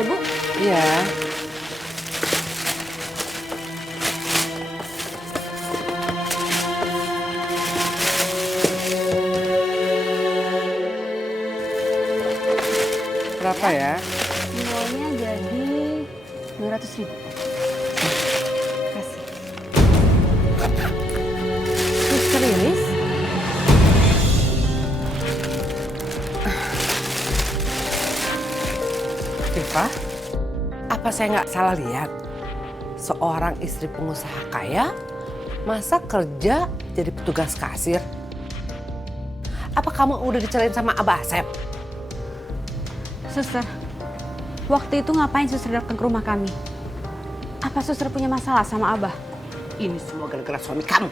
aja, Bu. Iya. Berapa ya? Nilainya jadi 200.000. Kasih. Suster Iris? Viva, apa saya nggak salah lihat? Seorang istri pengusaha kaya, masa kerja jadi petugas kasir? Apa kamu udah dicerain sama Abah Asep? Suster, waktu itu ngapain suster datang ke rumah kami? Apa suster punya masalah sama Abah? Ini semua gara-gara suami kamu.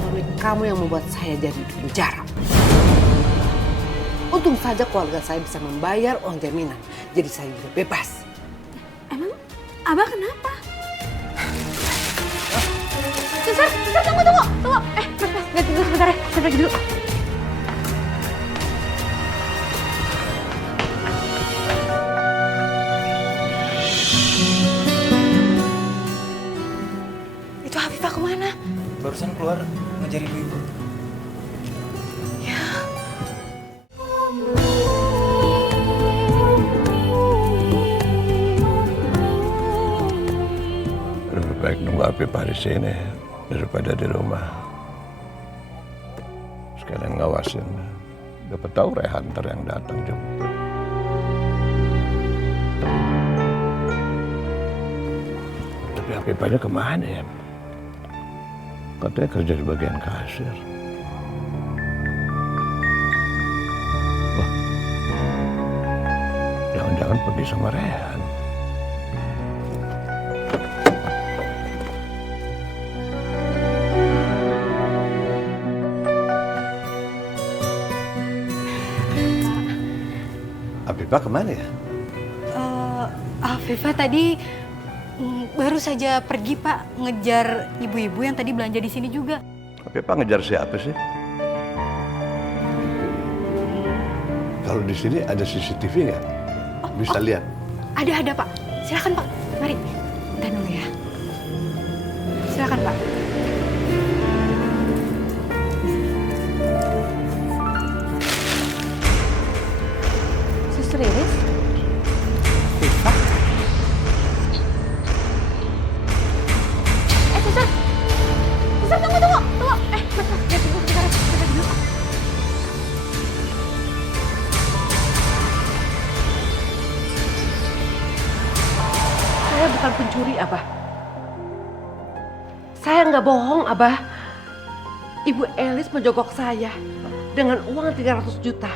Suami kamu yang membuat saya jadi di penjara. Untung saja keluarga saya bisa membayar uang jaminan, jadi saya juga bebas. Emang Abah kenapa? Suster, tunggu. Mas, ganti dulu sebentar ya. Saya pergi dulu. Itu Hafifah kemana? Barusan keluar ngejar ibu-ibu. Lebih baik nunggu Hafifah di sini daripada di rumah. Sekalian ngawasin. Dapat tahu Rehan ntar yang datang jemput. Tapi Hafifahnya kemana ya? Katanya kerja di bagian kasir. Wah, jangan-jangan pergi sama Rehan. Hafifah kemana ya? Hafifah tadi baru saja pergi, Pak, ngejar ibu-ibu yang tadi belanja di sini juga. Hafifah ngejar siapa sih? Kalau di sini ada CCTV nggak? Bisa lihat. Ada, Pak. Silakan, Pak. Mari. Bentar dulu ya. Silakan, Pak. Suster Iris? Viva? Suster! Suster, tunggu! Mas, ganti dulu sebentar ya. Saya pergi dulu. Saya bukan pencuri, Abah. Saya nggak bohong, Abah. Ibu Elis menjogok saya dengan uang 300 juta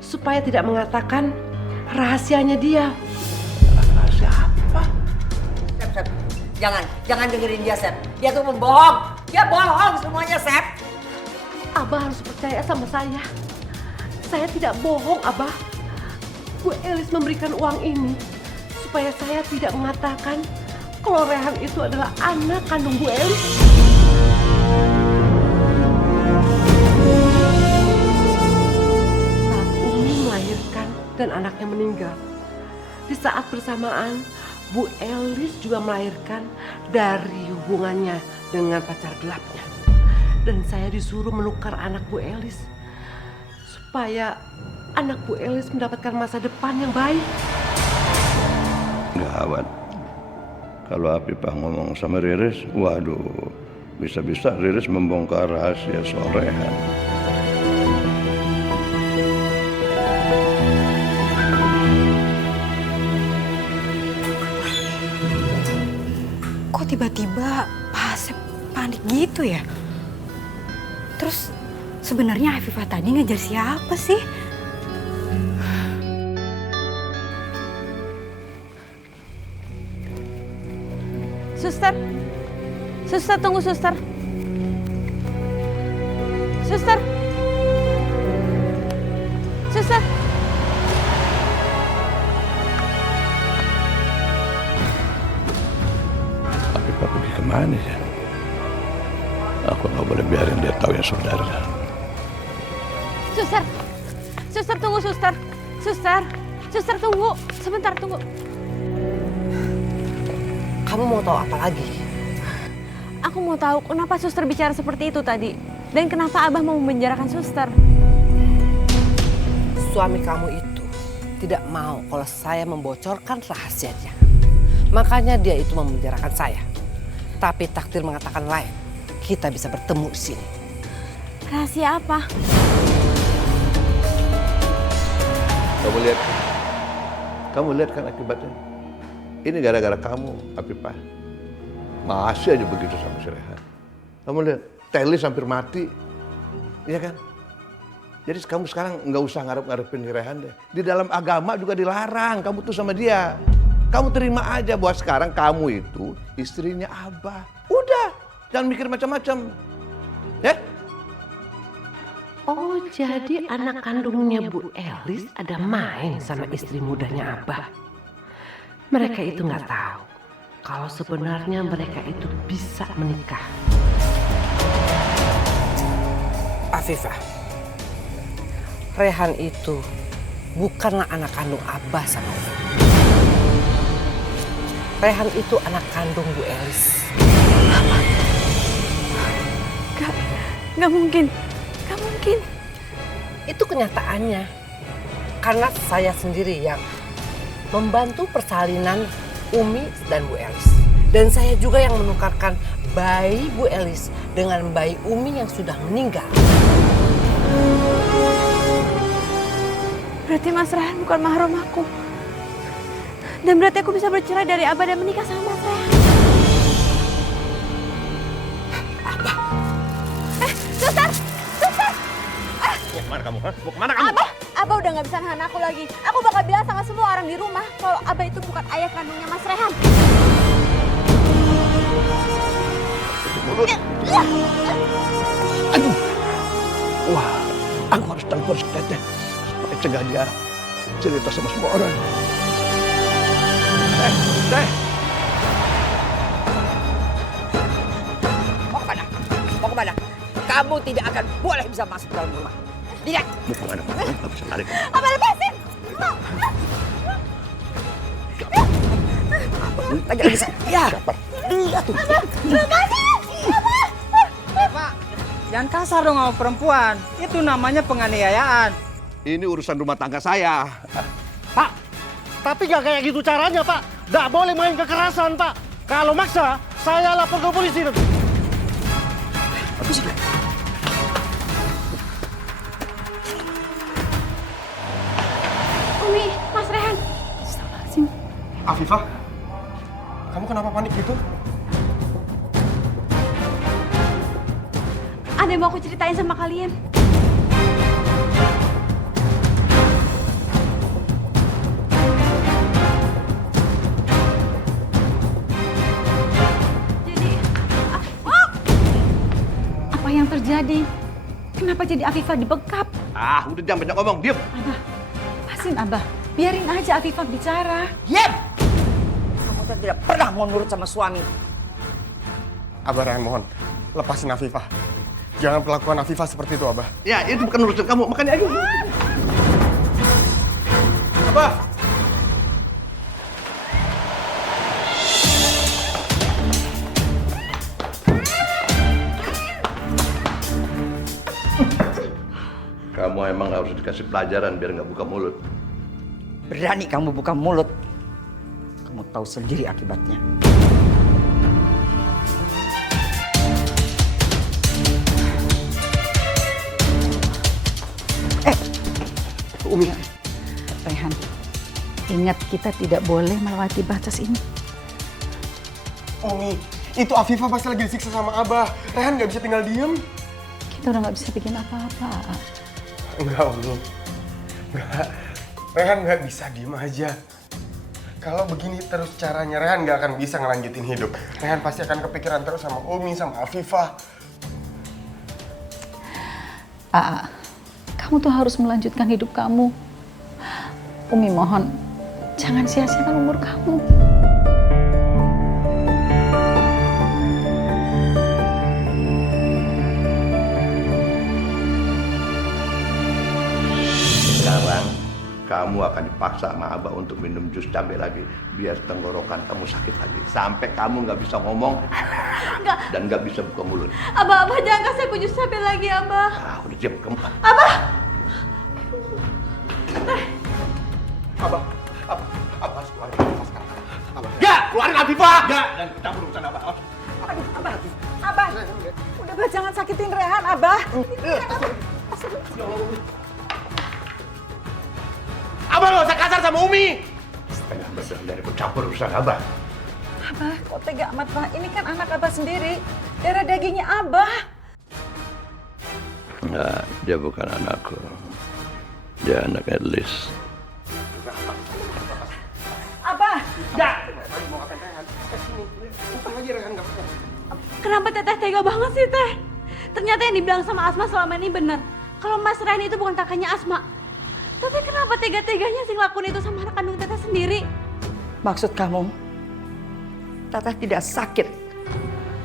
supaya tidak mengatakan rahasianya dia. Rahasia apa? Sep. Jangan dengerin dia, Sep. Dia tuh membohong. Dia bohong semuanya, Sep. Abah harus percaya sama saya. Saya tidak bohong, Abah. Bu Elis memberikan uang ini supaya saya tidak mengatakan kalau Rehan itu adalah anak kandung Bu Elis. Saat Umi melahirkan dan anaknya meninggal, di saat bersamaan Bu Elis juga melahirkan dari hubungannya dengan pacar gelapnya. Dan saya disuruh menukar anak Bu Elis supaya anak Bu Elis mendapatkan masa depan yang baik. Gawat. Kalau Hafifah ngomong sama Riris, waduh, bisa-bisa Riris membongkar rahasia soal Rehan. Kok tiba-tiba Pak Asep panik gitu ya? Terus sebenarnya Hafifah tadi ngejar siapa sih? Suster, tunggu suster. Suster. Hafifah pergi kemana ya? Aku nggak boleh biarin dia tahu yang saudara. Suster, tunggu suster. Suster, Suster tunggu, sebentar tunggu. Kamu mau tahu apa lagi? Aku mau tahu kenapa suster bicara seperti itu tadi. Dan kenapa Abah mau memenjarakan suster. Suami kamu itu tidak mau kalau saya membocorkan rahasianya. Makanya dia itu memenjarakan saya. Tapi takdir mengatakan lain. Kita bisa bertemu di sini. Rahasia apa? Kamu lihat kan akibatnya. Ini gara-gara kamu, Afifah. Masih aja begitu sama si Rehan. Kamu lihat, Telis hampir mati. Iya kan? Jadi kamu sekarang nggak usah ngarep-ngarepin si Rehan deh. Di dalam agama juga dilarang kamu tuh sama dia. Kamu terima aja bahwa sekarang kamu itu istrinya Abah. Udah, jangan mikir macam-macam. Ya? Oh, jadi anak kandungnya Bu Elis ada main sama istri mudanya Abah. Mereka itu nggak tahu kalau sebenarnya mereka itu bisa menikah. Afifah, Rehan itu bukanlah anak kandung Abah sama Umi. Rehan itu anak kandung Bu Elis. Gak mungkin. Gak mungkin. Itu kenyataannya. Karena saya sendiri yang membantu persalinan Umi dan Bu Elis. Dan saya juga yang menukarkan bayi Bu Elis dengan bayi Umi yang sudah meninggal. Berarti Mas Rehan bukan mahram aku. Dan berarti aku bisa bercerai dari Abah dan menikah sama Mas Rehan. Suster! Suster! Mau kemana kamu? Mau kemana kamu? Abah udah gak bisa nahan aku lagi. Aku bakal bilang sama semua orang di rumah kalau Abah itu bukan ayah kandungnya Mas Rehan. Aduh. Wah, aku harus telepon si Teteh supaya cegah dia cerita sama semua orang. Teh. Mau kemana? Mau kemana? Kamu tidak akan boleh bisa masuk dalam rumah. Tidak. Mau kemana? Nggak bisa tarik. Abah lepasin! Lagi bisa. Ya. Iya tuh. Pak, jangan kasar dong sama perempuan. Itu namanya penganiayaan. Ini urusan rumah tangga saya. Pak, tapi gak kayak gitu caranya, Pak. Gak boleh main kekerasan, Pak. Kalau maksa, saya lapor ke polisi nanti. Umi, Mas Rehan. Afifah, kamu kenapa panik gitu? Ada yang mau aku ceritain sama kalian. Jadi, apa yang terjadi? Kenapa jadi Afifah dibekap? Udah jangan banyak ngomong, diam. Abah, pasin Abah. Biarin aja Afifah bicara. Diam! Kamu tuh tidak pernah mau nurut sama suami. Abah Rehan mohon, lepasin Afifah. Jangan perlakuan Afifah seperti itu, Abah. Ya, itu bukan urusan kamu. Makanya ayo. Abah. Kamu emang harus dikasih pelajaran biar nggak buka mulut. Berani kamu buka mulut. Kamu tahu sendiri akibatnya. Umi, Rehan, ingat kita tidak boleh melewati batas ini. Umi, itu Afifah pasti lagi disiksa sama Abah. Rehan gak bisa tinggal diem. Kita udah gak bisa bikin apa-apa. Enggak, Umi. Enggak. Rehan gak bisa diem aja. Kalau begini terus caranya, Rehan gak akan bisa ngelanjutin hidup. Rehan pasti akan kepikiran terus sama Umi, sama Afifah. Kamu tuh harus melanjutkan hidup kamu. Umi mohon, jangan sia-siakan umur kamu. Sekarang kamu kamu akan dipaksa sama Abah untuk minum jus cabai lagi. Biar tenggorokan kamu sakit lagi. Sampai kamu nggak bisa ngomong dan nggak bisa buka mulut. Abah, jangan kasih aku jus cabai lagi, Abah. Udah diam kamu. Abah! Abah harus keluarin Afifah sekarang. Abah. Ya, keluarin Afifah. Ya, dan campur urusan Abah. Aduh, Abah, udah Abah jangan sakitin Rehan, Abah. Abah nggak usah kasar sama Umi. Setengah badan dari campur urusan Abah. Abah, kok tega amat, Pak? Ini kan anak Abah sendiri, darah dagingnya Abah. Enggak, dia bukan anakku. Dia anak Elis. Abah! Kenapa Teteh tega banget sih, Teh? Ternyata yang dibilang sama Asma selama ini benar. Kalau Mas Rehan itu bukan kakaknya Asma. Teteh kenapa tega-teganya sih ngelakuin itu sama anak kandung Teteh sendiri? Maksud kamu, Teteh tidak sakit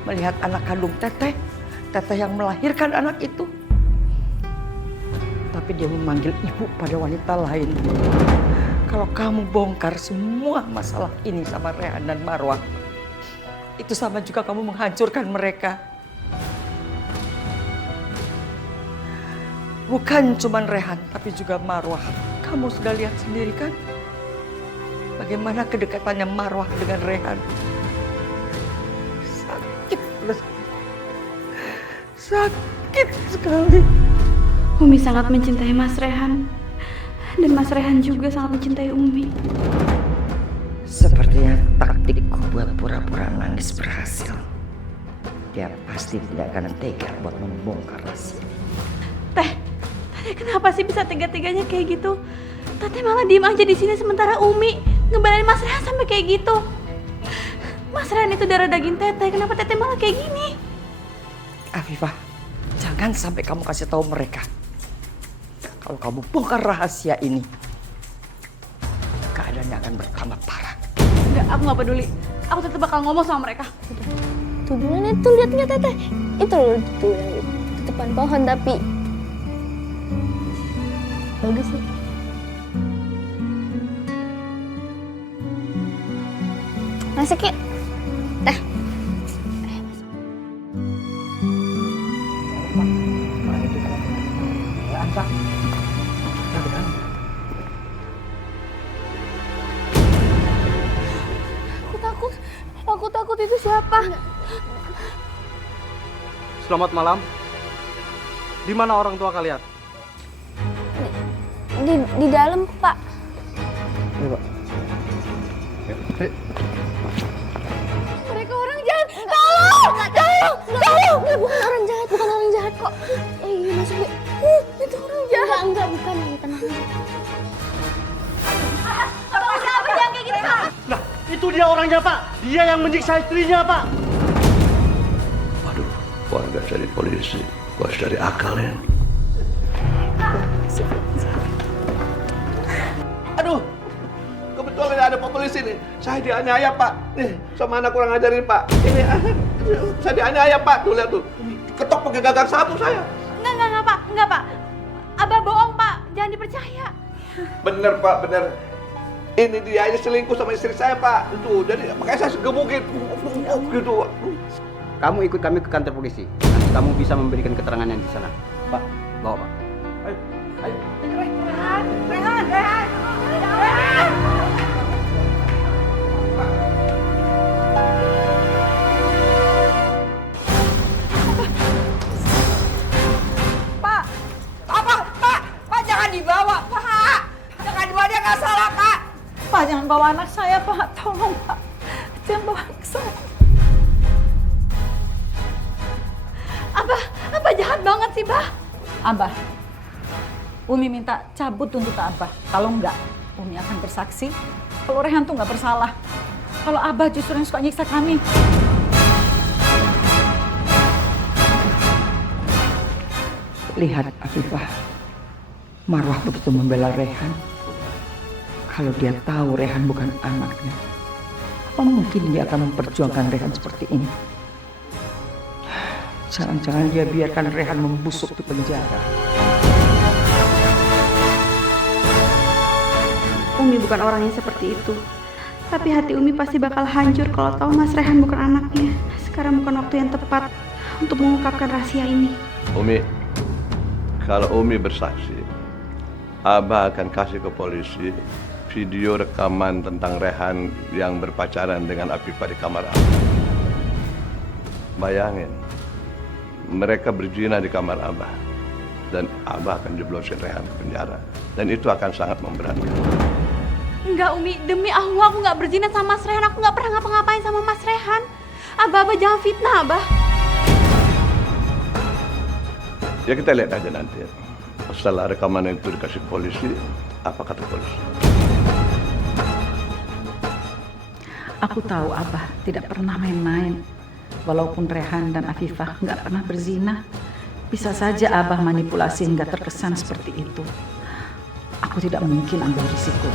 melihat anak kandung Teteh yang melahirkan anak itu. Tapi dia memanggil ibu pada wanita lain. Kalau kamu bongkar semua masalah ini sama Rehan dan Marwah, itu sama juga kamu menghancurkan mereka. Bukan cuma Rehan, tapi juga Marwah. Kamu sudah lihat sendiri kan? Bagaimana kedekatannya Marwah dengan Rehan. Sakit sekali. Umi sangat mencintai Mas Rehan. Dan Mas Rehan juga sangat mencintai Umi. Sepertinya taktikku buat pura-pura nangis berhasil. Dia pasti tidak akan tega buat membongkar rahasia. Teteh kenapa sih bisa tega-teganya kayak gitu? Teteh malah diem aja di sini sementara Umi ngebelain Mas Rehan sampai kayak gitu. Mas Rehan itu darah daging Teteh, kenapa Teteh malah kayak gini? Afifah, jangan sampai kamu kasih tahu mereka. Kalau kamu bongkar rahasia ini, keadaannya akan bertambah parah. Enggak, aku nggak peduli. Aku tetap bakal ngomong sama mereka. Tuh bulan itu lihat nggak Teteh? Itu loh tuh yang di depan pohon tapi bagus sih. Masuk yuk. Dah. Aku takut itu siapa? Selamat malam. Di mana orang tua kalian? Di dalam, Pak. Iya, Pak. Mereka orang jahat. Tolong! Tolong! Bukan orang jahat kok. Iya, masuk yuk. Itu orang jahat. Enggak, bukan. Tenang. Apa siapa jangan kayak gitu, Pak? Nah, itu dia orangnya, Pak. Dia yang menyiksa istrinya, Pak. Waduh, gua nggak jadi polisi. Gua harus cari akal ya. Aduh, kebetulan ada Pak polisi nih. Saya dianiaya Pak. Nih, sama anak kurang ajar ini Pak. Ini saya dianiaya Pak. Tuh lihat tuh. Ketok pakai gagang sapu saya. Enggak, Pak. Enggak, Pak. Abah bohong, Pak. Jangan dipercaya. Bener Pak, bener. Ini dia aja selingkuh sama istri saya Pak. Itu jadi makanya saya gebukin gitu. Kamu ikut kami ke kantor polisi. Nanti kamu bisa memberikan keterangan yang di sana. Pak, bawa Pak. Ayo. Rehan! Pak, jangan dibawa, Pak. Jangan dibawa, dia nggak salah, Pak. Pak, jangan bawa anak saya, Pak. Tolong, Pak. Jangan bawa anak saya. Abah jahat banget sih, Bah. Abah, Umi minta cabut tuntutan Abah. Kalau enggak, Umi akan bersaksi kalau Rehan tuh nggak bersalah. Kalau Abah justru yang suka nyiksa kami. Lihat Afifah, Marwah begitu membela Rehan. Kalau dia tahu Rehan bukan anaknya, apa mungkin dia akan memperjuangkan Rehan seperti ini? Jangan-jangan dia biarkan Rehan membusuk di penjara. Umi bukan orang yang seperti itu. Tapi hati Umi pasti bakal hancur kalau tahu Mas Rehan bukan anaknya. Sekarang bukan waktu yang tepat untuk mengungkapkan rahasia ini. Umi, kalau Umi bersaksi, Abah akan kasih ke polisi video rekaman tentang Rehan yang berpacaran dengan Afifah di kamar Abah. Bayangin, mereka berzina di kamar Abah. Dan Abah akan jeblosin Rehan ke penjara. Dan itu akan sangat memberatkan. Enggak Umi, demi Allah aku nggak berzina sama Mas Rehan. Aku nggak pernah ngapa-ngapain sama Mas Rehan. Abah jangan fitnah, Abah. Ya kita lihat aja nanti. Setelah rekaman itu dikasih polisi, apa kata polisi? Aku tahu Abah tidak pernah main-main. Walaupun Rehan dan Afifah nggak pernah berzina, bisa saja Abah manipulasi hingga terkesan seperti itu. Aku tidak mungkin ambil risiko.